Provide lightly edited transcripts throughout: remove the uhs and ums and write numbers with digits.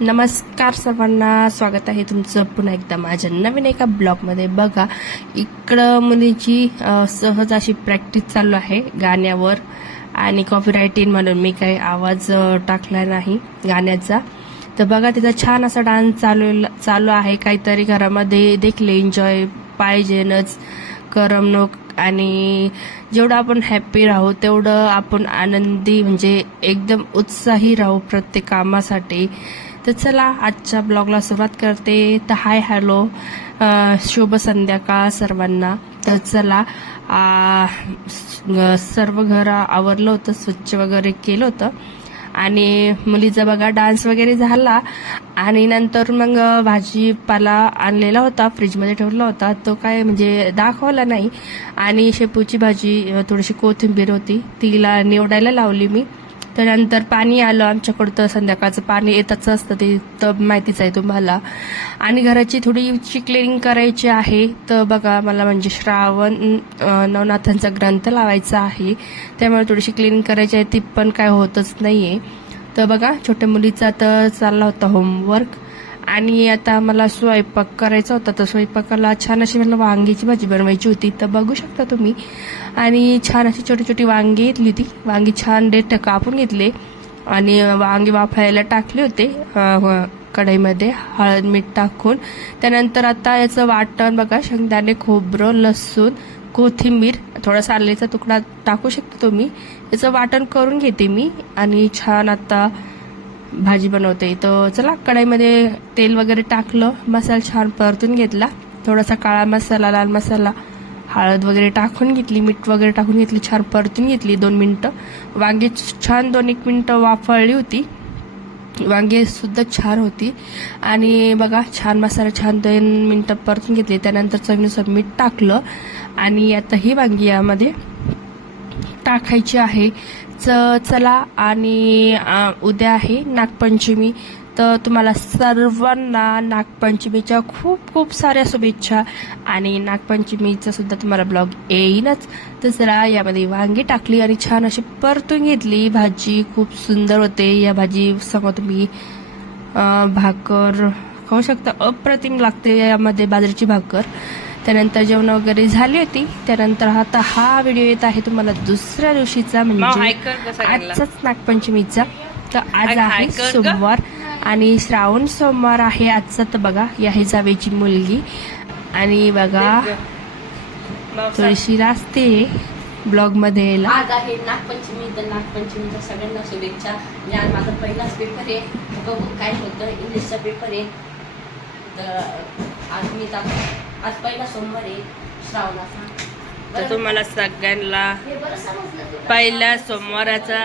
नमस्कार सर्वांना, स्वागत आहे तुमचं पुन्हा एकदा माझ्या नवीन एका ब्लॉगमध्ये. बघा, इकडं मुलीची सहज अशी प्रॅक्टिस चालू आहे गाण्यावर आणि कॉपीराईट इन म्हणून मी काही आवाज टाकला नाही गाण्याचा. तर बघा, तिचा छान असा डान्स चालू आहे. काहीतरी घरामध्ये देखील एन्जॉय पाहिजेनच, करमणूक. आणि जेवढं आपण हॅप्पी राहू तेवढं आपण आनंदी म्हणजे एकदम उत्साही राहू प्रत्येक कामासाठी. तर चला आजच्या ब्लॉगला सुरुवात करते. तर हाय हॅलो, शुभ संध्याकाळ सर्वांना. तर चला, सर्व घर आवरलं होतं, स्वच्छ वगैरे केलं होतं आणि मुलीचा बघा डान्स वगैरे झाला. आणि नंतर मग भाजीपाला आणलेला होता, फ्रीजमध्ये ठेवला होता, तो काय म्हणजे दाखवला नाही. आणि शेपूची भाजी, थोडीशी कोथिंबीर होती, तिला निवडायला लावली मी. त्यानंतर पाणी आलं आमच्याकडं, तर संध्याकाळचं पाणी येतच असतं, ते तर माहितीच आहे तुम्हाला. आणि घराची थोडीशी क्लिनिंग करायची आहे. तर बघा, मला म्हणजे श्रावण नवनाथांचा ग्रंथ लावायचा आहे, त्यामुळे थोडीशी क्लिनिंग करायची आहे, ती पण काय होतच नाहीये. तर बघा, छोट्या मुलीचा तर चालला होता होमवर्क. आणि आता मला स्वयंपाक करायचा होता, तर स्वयंपाकाला छान अशी मला वांग्याची भाजी बनवायची होती, तर बघू शकता तुम्ही. आणि छान अशी छोटी छोटी वांगी घेतली होती, वांगी छान देठ कापून घेतले आणि वांगी वाफायला टाकले होते कढईमध्ये हळद मीठ टाकून. त्यानंतर आता याचं वाटण बघा, शेंगदाणे, खोबरं, लसूण, कोथिंबीर, थोडासा आल्याचा तुकडा टाकू शकता तुम्ही. याचं वाटण करून घेते मी आणि छान आता भाजी बनवते. तर चला, कढईमध्ये तेल वगैरे टाकलं, मसाला छान परतून घेतला, थोडासा काळा मसाला, लाल मसाला, हळद वगैरे टाकून घेतली, मीठ वगैरे टाकून घेतली, छान परतून घेतली 2 मिनिटं. वांगी छान 2-1 मिनिटं वाफळली होती, वांगी सुद्धा छान होती. आणि बघा, छान मसाला छान 2 मिनिटं परतून घेतली. त्यानंतर चवीनुसार मीठ टाकलं आणि आता ही वांगी यामध्ये टाकायची आहे. चला, आणि उद्या आहे नागपंचमी, तर तुम्हाला सर्वांना नागपंचमीच्या खूप खूप साऱ्या शुभेच्छा. आणि नागपंचमीचा सुद्धा तुम्हाला ब्लॉग येईनच. तर चला, यामध्ये वांगी टाकली आणि छान अशी परतून घेतली. भाजी खूप सुंदर होते. या भाजी समोर तुम्ही भाकर खाऊ शकता, अप्रतिम लागते यामध्ये बाजरीची भाकर. त्यानंतर जेवण वगैरे झाली होती. त्यानंतर आता हा व्हिडिओ येत आहे तुम्हाला दुसऱ्या दिवशीचा, म्हणजे आजचाच नागपंचमीचा. तर आज आहे सोमवार आणि श्रावण सोमवार आहे आजचा. तर बघा, या आहे जावेची मुलगी. आणि बघा, थोडीशी रास्ते ब्लॉग मध्ये यायला. आज आहे नागपंचमी, तर नागपंचमीच्या सगळ्यांना शुभेच्छा. आज माझा पहिलाच पेपर आहे, बघू काय होतं. इंग्लिशचा पेपर आहे. तर आज पहिला सोमवार आहे श्रावणाचा. तर तुम्हाला सगळ्यांना पहिल्या सोमवाराचा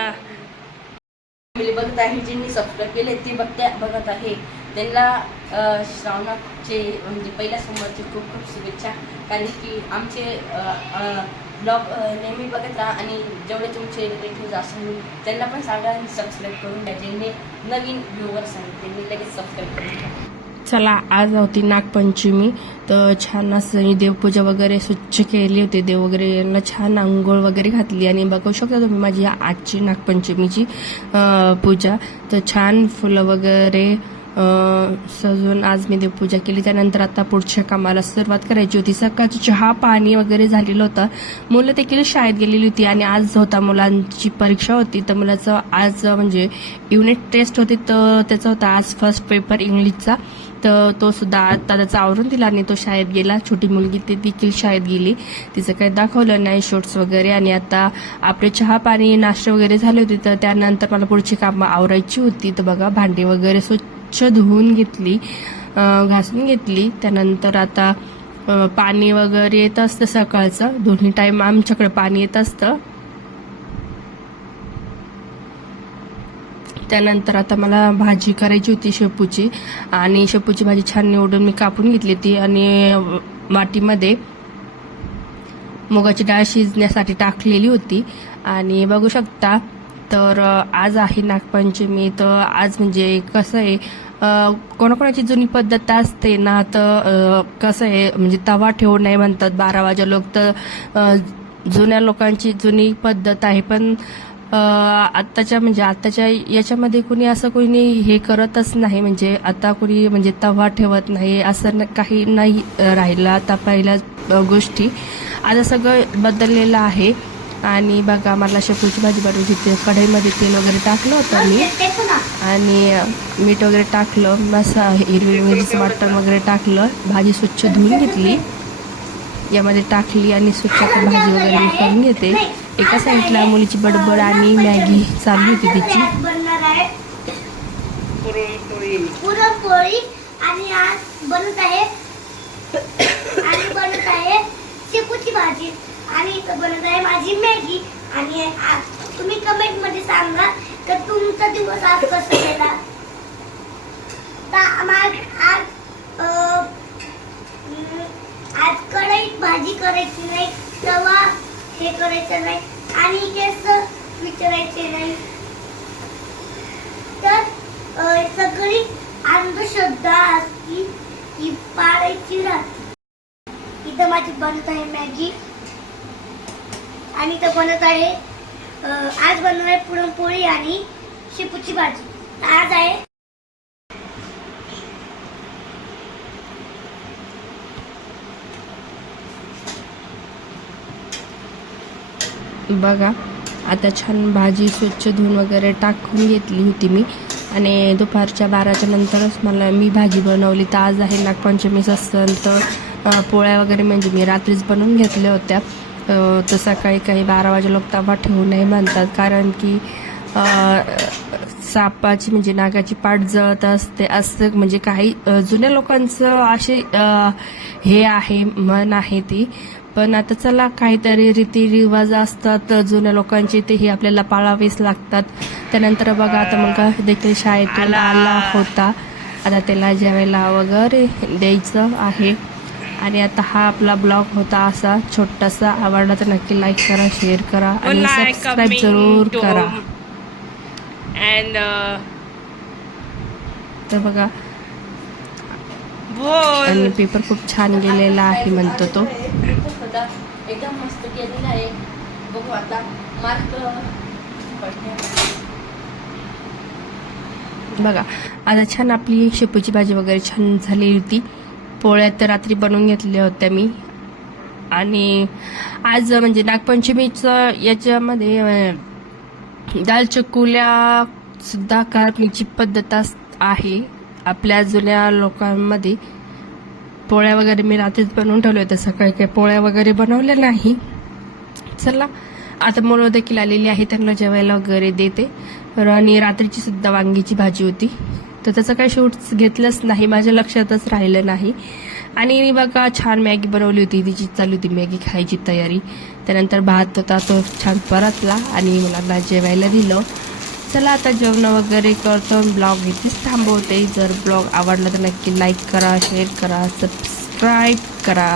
बघत आहे, ज्यांनी सबस्क्राईब केले ते बघत आहे, त्यांना श्रावणाचे म्हणजे पहिल्या सोमवारची खूप खूप शुभेच्छा. कारण की आमचे ब्लॉग नेहमी बघत राहा आणि जेवढे तुमचे रिलेटिव्ह असेल त्यांना पण सांगा सबस्क्राईब करून द्या. ज्यांनी नवीन व्ह्यूवर्स आहेत त्यांनी लगेच सबस्क्राईब करून द्या. चला, आज होती नागपंचमी, तर छान असं देवपूजा वगैरे स्वच्छ केली होती. देव वगैरे यांना छान आंघोळ वगैरे घातली. आणि बघू शकता तुम्ही माझी आजची नागपंचमीची पूजा. तर छान फुलं वगैरे सजून आज मी देवपूजा केली. त्यानंतर आता पुढच्या कामाला सुरुवात करायची होती. सकाळची चहा पाणी वगैरे झालेलं होतं. मुलं देखील शाळेत गेलेली होती आणि आज होता मुलांची परीक्षा होती. तर मुलाचं आज म्हणजे युनिट टेस्ट होती, तर त्याचा होता आज फर्स्ट पेपर इंग्लिशचा. तर तो सुद्धा आता त्याचा आवरून दिला आणि तो शाळेत गेला. छोटी मुलगी ती देखील शाळेत गेली, तिचं काही दाखवलं नाही शॉर्ट्स वगैरे. आणि आता आपले चहा पाणी नाश्ता वगैरे झाले होते, तर त्यानंतर मला पुढची कामं आवरायची होती. तर बघा, भांडी वगैरे स्वच्छ धुवून घेतली, घासून घेतली. त्यानंतर आता पाणी वगैरे येत असतं सकाळचं, दोन्ही टाईम आमच्याकडे पाणी येत असतं. त्यानंतर आता मला भाजी करायची होती शेपूची, आणि शेपूची भाजी छान निवडून मी कापून घेतली ती आणि वाटीमध्ये मुगाची डाळ शिजण्यासाठी टाकलेली होती. आणि बघू शकता, तर आज आहे नागपंचमी. तर आज म्हणजे कसं आहे, कोणाकोणाची जुनी पद्धत असते ना, तर कसं आहे म्हणजे तवा ठेवू नये म्हणतात 12 वाजे लोक, तर जुन्या लोकांची जुनी पद्धत आहे. पण आत्ताच्या याच्यामध्ये कुणी असं कोणी हे करतच नाही, म्हणजे आता कुणी म्हणजे तवा ठेवत नाही असं काही नाही राहिलं आता पहिल्या गोष्टी. आता सगळं बदललेलं आहे. आणि बघा मला शेपूची भाजी बनवायची, ते कढईमध्ये तेल वगैरे टाकलं होतं मी आणि मीठ वगैरे टाकलं, हिरवी मिरची वाटण वगैरे टाकलं, भाजी स्वच्छ धुवून घेतली, यामध्ये टाकली आणि स्वच्छ भाजी वगैरे मी करून घेते. एका साईडला मुलीची बडबड आणि मॅगी चालू होती तिची. पुरणपोळी आणि आज बनत आहे शेपूची भाजी आणि इथं बनत आहे माझी मॅगी. आणि तुम्ही कमेंट मध्ये सांगा तर तुमचा दिवस आज कसा गेला. आज कढईत भाजी करायची नाही, तवा हे करायचं नाही आणि केस विचारायचे नाही. तर सगळी अंधश्रद्धा असती ही पाळायची राहते. इथं माझी बनत आहे मॅगी आणि इथं बनत आहे आज बनणार आहे पुरणपोळी आणि शेपूची भाजी. आज आहे बघा आता छान भाजी स्वच्छ धुवून वगैरे टाकून घेतली होती मी आणि दुपारच्या 12च्या नंतरच मी भाजी बनवली. तर आज आहे नागपंचमीचा सण, तर पोळ्या वगैरे म्हणजे मी रात्रीच बनवून घेतल्या होत्या. तर सकाळी काही 12 वाजे लोक तवा ठेवू नये म्हणतात, कारण की सापाची म्हणजे नागाची पाठ जळत असते असं म्हणजे काही जुन्या लोकांचं असे हे आहे, म्हण आहे ती. पण आता चला काहीतरी रीतिरिवाज असतात जुन्या लोकांचे, तेही आपल्याला पाळावेच लागतात. त्यानंतर बघा आता मुलगा देखील शाळेतून आला होता, आता त्याला जेवायला वगैरे द्यायचं आहे. आणि आता हा आपला ब्लॉग होता असा छोटासा. आवडला तर नक्की लाईक करा, शेअर करा आणि सबस्क्राईब जरूर करा. तर बघा आणि पेपर खूप छान गेलेला आहे म्हणतो तो. एकदम मस्त केलेला आहे. बघू आता मार्क बघा आता छान आपली शेपूची भाजी वगैरे छान झाली होती. पोळ्या तर रात्री बनवून घेतल्या होत्या मी. आणि आज म्हणजे नागपंचमीचं याच्यामध्ये दाल चकुल्या सुद्धा करण्याची पद्धत आहे आपल्या जुन्या लोकांमध्ये. पोळ्या वगैरे मी रात्रीच बनवून ठेवल्या होत्या, सकाळी काही पोळ्या वगैरे बनवल्या नाही. चला आता मुलं देखील आलेली आहे, त्यांना जेवायला वगैरे देते. आणि रात्रीची सुद्धा वांगीची भाजी होती, तर त्याचं काही शूट्स घेतलंच नाही, माझ्या लक्षातच राहिलं नाही. आणि बघा छान मॅगी बनवली होती, तिची चालू होती मॅगी खायची तयारी. त्यानंतर भात होता तो छान परतला आणि मुलांना जेवायला दिलं. चला आता जेवण वगैरे करतो, ब्लॉग इथेच थांबवते. जर ब्लॉग आवडला तर नक्की लाईक करा, शेअर करा, सबस्क्राईब करा.